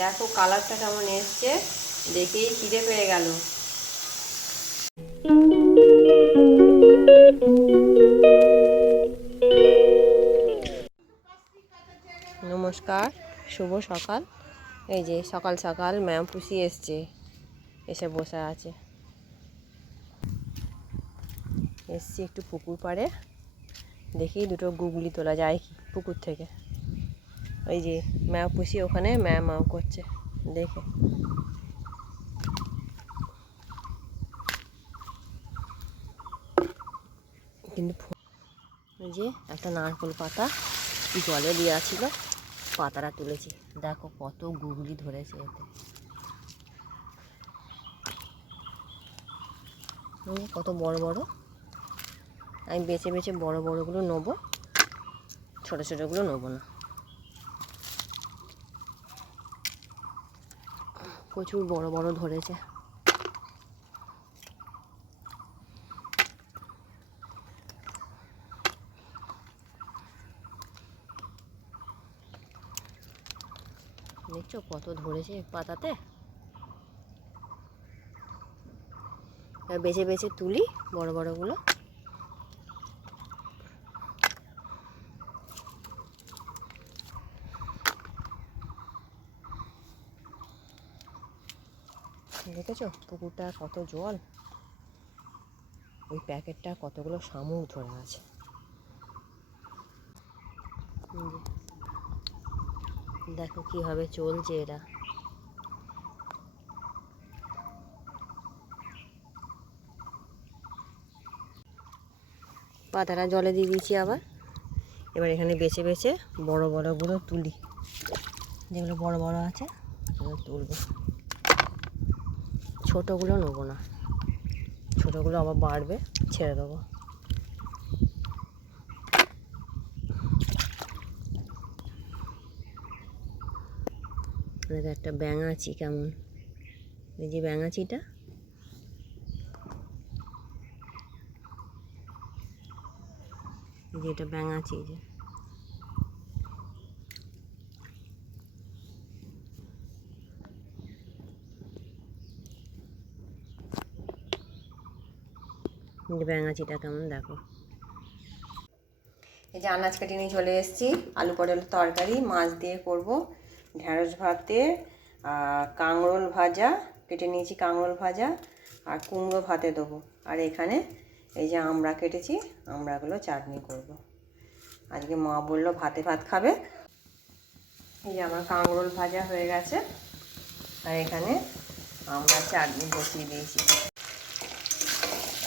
দেখো কালারটা কেমন এসছে, দেখেই খিদে পেয়ে গেল। নমস্কার, শুভ সকাল। এই যে সকাল সকাল ম্যাম পুষি এসছে, এসে বসে আছে। এসছি একটু পুকুর পাড়ে, দেখি দুটো গুগলি তোলা যায় কি পুকুর থেকে। ওই যে ম্যাও পুষি ওখানে ম্যাও ম্যাও করছে, দেখে কিন্তু ওই যে একটা নারকেল পাতা জলে দেওয়া ছিল, পাতাটা তুলেছি। দেখো কত গুগলি ধরেছে এতে, কত বড় বড়। আমি বেছে বেছে বড় বড়গুলো নেবো, ছোট ছোটগুলো নেবো না। প্রচুর বড় বড় ধরেছে। দেখছো কত ধরেছে পাতাতে। বেছে বেছে তুলি বড় বড়গুলো। দেখেছো পুকুরটা কত জল, ওই প্যাকেটটা কতগুলো শামুক ধরে আছে। দেখো কিভাবে চলছে এরা। পাতাটা জলে দিয়ে দিয়েছি আবার। এবার এখানে বেছে বেছে বড় বড়গুলো তুলি, যেগুলো বড় বড় আছে সেগুলো তুলবো। ছোটোগুলো নেবো না, ছোটোগুলো আবার বাড়বে, ছেড়ে দেবো। একটা ব্যাঙাচি কেমন, এই যে ব্যাঙাচিটা, এই যে এটা ব্যাঙাচি। যে ব্যাঙাচিটা কেমন দেখো। এই যে আনাজ কেটে নিয়ে চলে এসেছি। আলু পটলের তরকারি মাছ দিয়ে করব, ঢ্যাঁড়স ভাত দিয়ে, কাঁকরোল ভাজা কেটে নিয়েছি, কাঁকরোল ভাজা আর কুমড়ো ভাতে দেবো। আর এখানে এই যে আমড়া কেটেছি, আমড়াগুলো চাটনি করব। আজকে মা বললো ভাতে ভাত খাবে। এই যে আমার কাঁকরোল ভাজা হয়ে গেছে, আর এখানে আমরা চাটনি বসিয়ে দিয়েছি।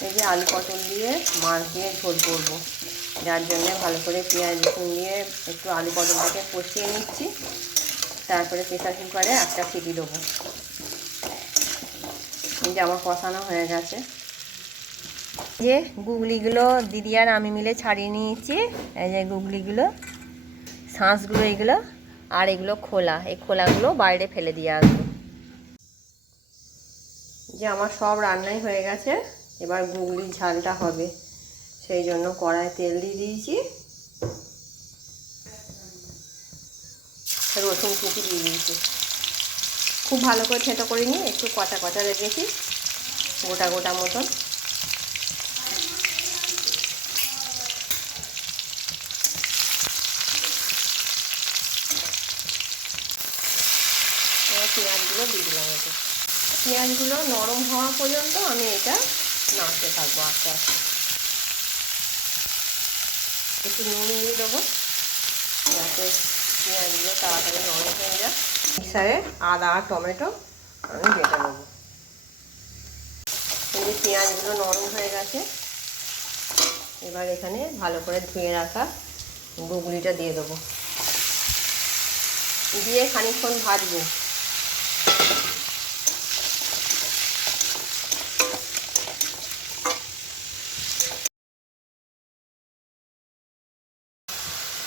এই যে আলু পটল দিয়ে মাছ দিয়ে ঝোল করবো, যার জন্য ভালো করে পেঁয়াজ রসুন দিয়ে একটু আলু পটলটাকে কষিয়ে নিচ্ছি। তারপরে প্রেসার কুকারে একটা সিটি দেবো। এই যে আমার কষানো হয়ে গেছে। যে গুগলিগুলো দিদি আর আমি মিলে ছাড়িয়ে নিয়েছি। এই যে গুগলিগুলো, শাঁসগুলো এগুলো, আর এগুলো খোলা, এই খোলাগুলো বাইরে ফেলে দিয়ে আসবো। যে আমার সব রান্নাই হয়ে গেছে, এবার গুগলির ঝালটা হবে, সেই জন্য কড়ায় তেল দিয়ে দিয়েছি, রসুন কুচি দিয়ে দিয়েছি। খুব ভালো করে থেঁতো করিনি, একটু কচা কচা রেখেছি, গোটা গোটা মতন। এবার পেঁয়াজগুলো দিয়ে দিলাম। এতে পেঁয়াজগুলো নরম হওয়া পর্যন্ত আমি এটা নাড়তে থাকবো আস্তে আস্তে। একটু নুন দিয়ে দেবো যাতে পেঁয়াজগুলো তাড়াতাড়ি নরম হয়ে যায়। মিক্সারে আদা আর টমেটো আমি বেটে নেবো। এই যে পেঁয়াজগুলো নরম হয়ে গেছে, এবার এখানে ভালো করে ধুয়ে রাখা গুগলিটা দিয়ে দেবো, দিয়ে খানিকক্ষণ ভাজবো।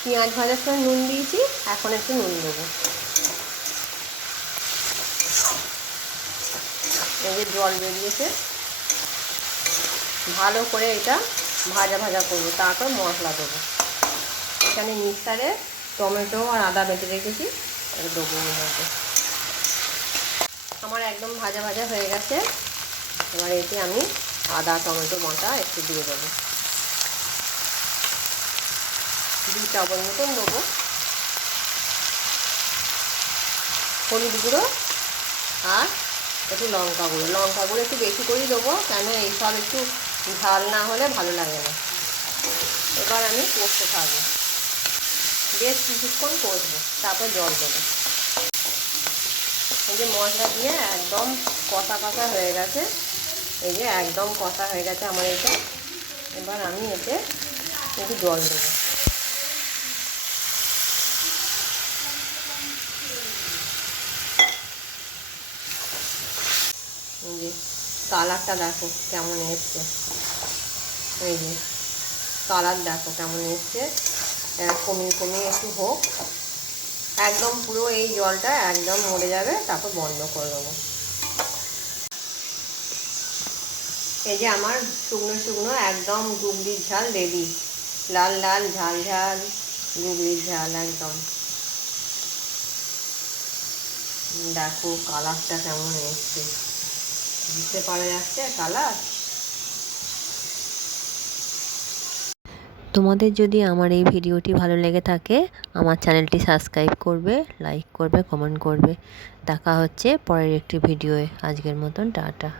পেঁয়াজ ভাজার সময় নুন দিয়েছি, এখন একটু নুন দেবো। এই যে জল বেরিয়েছে, ভালো করে এটা ভাজা ভাজা করবো, তারপর মশলা দেবো। এখানে মিক্সারে টমেটো আর আদা বেটে রেখেছি, এটা দেবো এর মধ্যে। আমার একদম ভাজা ভাজা হয়ে গেছে। এবার এতে আমি আদা টমেটো বাটা একটু দিয়ে দেবো, 2 চামচ মতন দেবো। হলুদ গুঁড়ো আর একটু লঙ্কা গুঁড়ো একটু বেশি করেই দেবো, কেন এইসব একটু ঝাল না হলে ভালো লাগে না। এবার আমি কষতে থাকবো, বেশ কিছুক্ষণ কষবো, তারপর জল দেবো। এই যে মশলা দিয়ে একদম কষা কষা হয়ে গেছে, এই যে একদম কষা হয়ে গেছে আমার এটা। এবার আমি এতে একটু জল দেবো। এই যে কালারটা দেখো কেমন এসছে, এই যে কালার দেখো কেমন এসছে। কমিয়ে একটু হোক, একদম পুরো এই জলটা একদম মরে যাবে, তারপর বন্ধ করে দেবো। এই যে আমার শুকনো শুকনো একদম গুগলির ঝাল রেডি, লাল লাল ঝাল ঝাল গুগলির ঝাল একদম। দেখো কালারটা কেমন এসছে, বুঝতে পারা যাচ্ছে কালার। তোমাদের যদি আমার এই ভিডিওটি ভালো লেগে থাকে, আমার চ্যানেলটি সাবস্ক্রাইব করবে, লাইক করবে, কমেন্ট করবে। দেখা হচ্ছে পরের একটি ভিডিওয়ে। আজকের মতন টাটা।